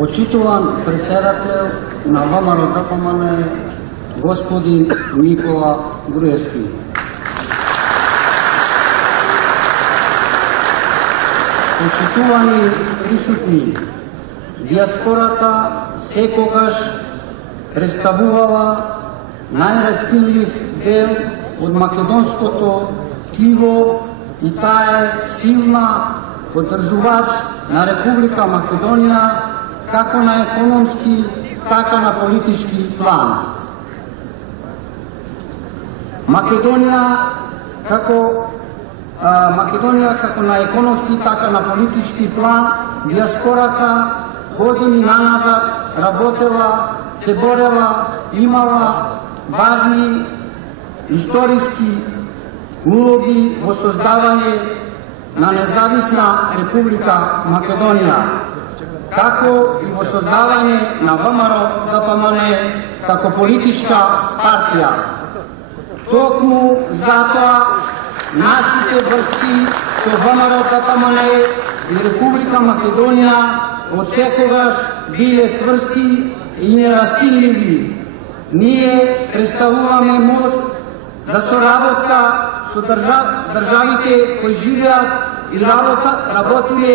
Почитуван председател на ВМРО-ДПМНЕ господин Никола Груевски. Почитувани присутни, диаспората секогаш представувала најраскинлив дел од македонското тkiво и таа е силна поддржувач на Република Македонија како на економски, така на политички план. Македонија како на економски, така на политички план, диаспората години наназад работела, се борела, имала важни историски улоги во создавање на независна Република Македонија, како и во создавање на ВМРО-ДПМНЕ како политичка партија. Токму затоа нашите врски со ВМРО-ДПМНЕ и Република Македонија од секогаш биле цврсти и нераскинливи. Ние представуваме мост за соработка со државите кои живеат и работиле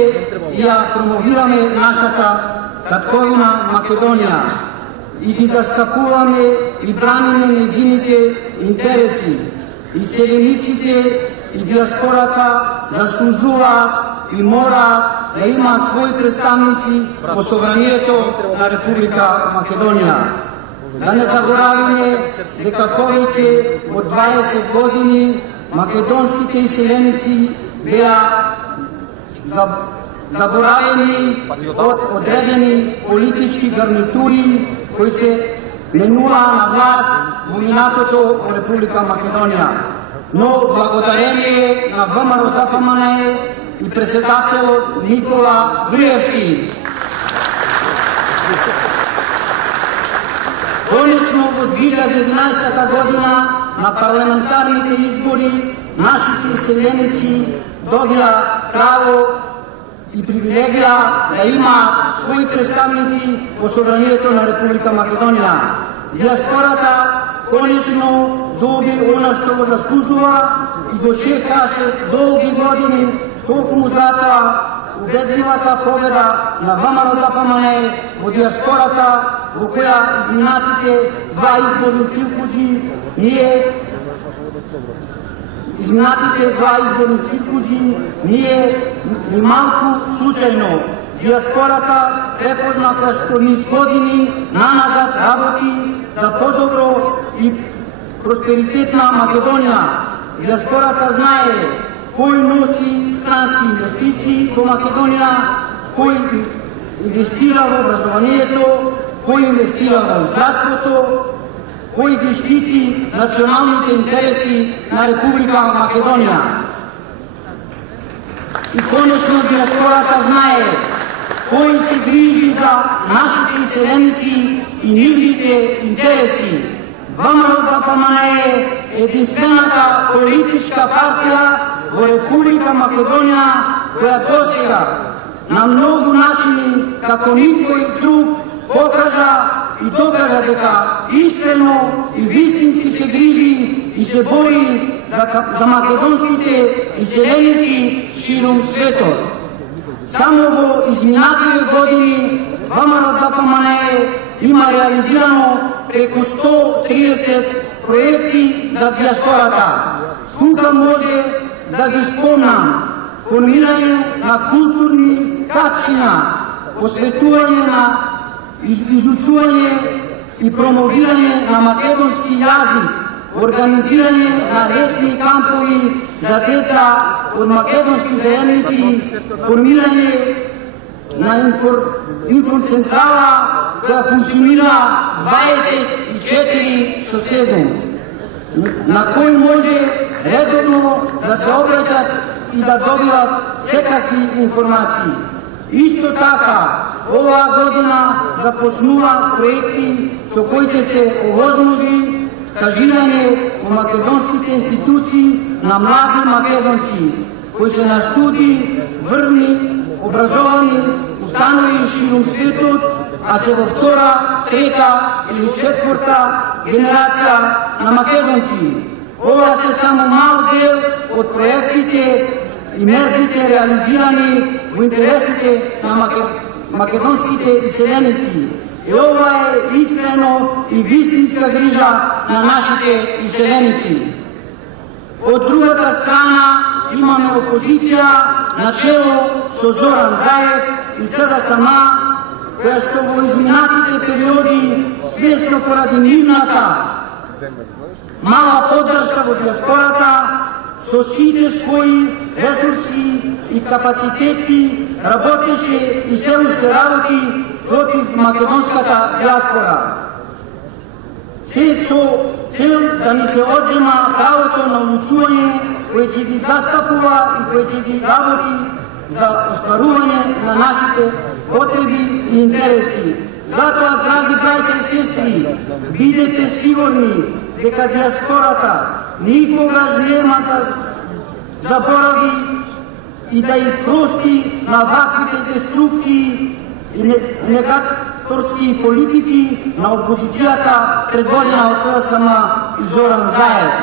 и ја промовираме нашата татковина Македонија и ги застапуваме и браниме незините интереси. И селениците и диаспората заслужуваат и мораат да имаат своји представници во собранието на Република Македонија. Да не заборавиме дека повеќе од 20 години македонските иселеници беа заборавени од одредени политички гарнитури кои се менуваа на власт во минатото во Република Македонија. Но благодарение на ВМРО-ДПМНЕ и председателот Никола Груевски, конечно во 2011 година на парламентарните избори нашите иселеници добија право и привилегија да имаат своји представници во собранието на Република Македонија. Диаспората конечно доби она што го заслужува и го чекаше долги години. Токму затоа убедливата победа на ВМРО-ДПМНЕ во диаспората, во која изминатите два изборни циклуси ние ни малку случајно диаспората препозната што низ години наназад работи за подобро и просперитетна Македонија. Диаспората знае кој носи странски инвестиции во Македонија, кој инвестира во образованието, кој инвестира во здравството, кој ги штити националните интереси на Република Македонија. И конечно диаспората знае кој се грижи за нашите иселеници и нивните интереси. ВМРО-ДПМНЕ е единствената политичка партија во Република Македонија која досега на многу начини, како никој друг, покажа и докажа дека искрено и вистински се грижи и се бори за македонските иселеници широм светот. Само во изминатите години ВМРО-ДПМНЕ има реализирано преку 130 проекти за диаспората. Тука може да ги спомнам: формирање на културни капчина, посветување на изучување и промовирање на македонски јазик, организирање на летни кампови за деца од македонски заедници, формирање на инфоцентрала која функционира 24/7, на кој може редовно да се обраќат и да добиват секакви информации. Исто така, оваа година започнува проекти со кои ќе се овозможи стажирање во македонските институции на млади македонци кои се на студии, врвни, образовани, установи широм светот а се во втора, трета или четврта генерација на македонци. Ова се само мал дел од проектите и мерките реализирани во интересите на македонските иселеници. И ова е искрено и вистинска грижа на нашите иселеници. Од другата страна имаме опозиција на чело со Зоран Заев и СДСМ, која што во изминатите периоди, свесно поради нивната мала поддршка во диаспората, со сите своји ресурси и капацитети работеше и се уште работи против македонската диаспора. Се со цел да ни се одзема правото на одлучување кој ќе ги застапува и кој ќе ги работи за остварување на нашите потреби и интереси. Затоа, драги браќа и сестри, бидете сигурни дека диаспората никогаш нема да заборави и да ја прости на ваквите деструкции и негаторски политики на опозицијата предводена од СДСМ и Зоран Заев.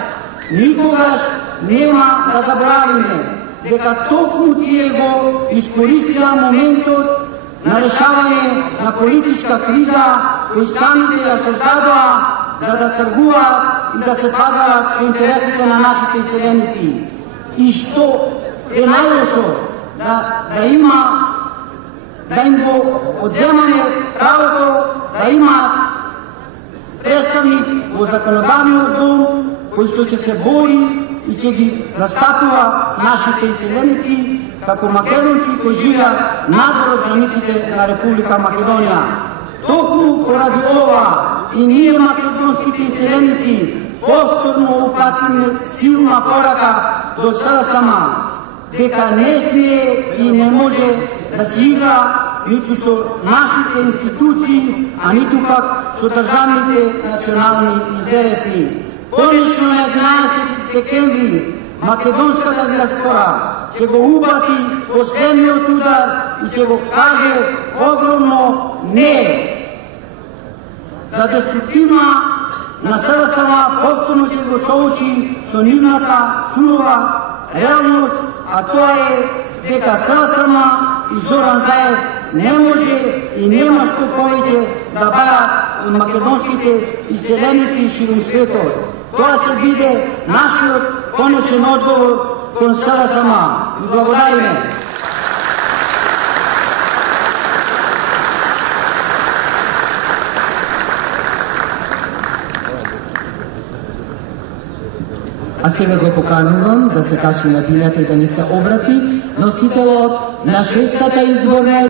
Никогаш нема да заборавиме дека токму тие го искористија моментот на решавање на политичка криза кои самите ја создадоа за да тргуваат и да се пазарат со интересите на нашите иселеници. И што е најлошо, да им го одземаме правото да имаат представник во законодавниот дом кој што ќе се бори и ќе ги застапува нашите иселеници како македонци кои живеат надвор границите на Република Македонија. Токму поради ова и ние македонските иселеници повторно упатиме силна порака до СДСМ дека не смее и не може да се игра ниту со нашите институции, а ниту пак со државните национални интереси. Конечно на 11 декември македонската диаспора ќе го упати последниот удар и ќе го каже огромно не. За деструктивна на СДСМ повторно ќе го соочи со нивната сурова реалност, а тоа е дека СДСМ и Зоран Заев не може и нема што повеќе да барат од македонските иселеници ширум светот. Тоа ќе биде нашиот конечен одговор кон СДСМ. Ви благодариме. А сега го поканувам да се качи на пилјата и да ни се обрати носителот на 6-та изборна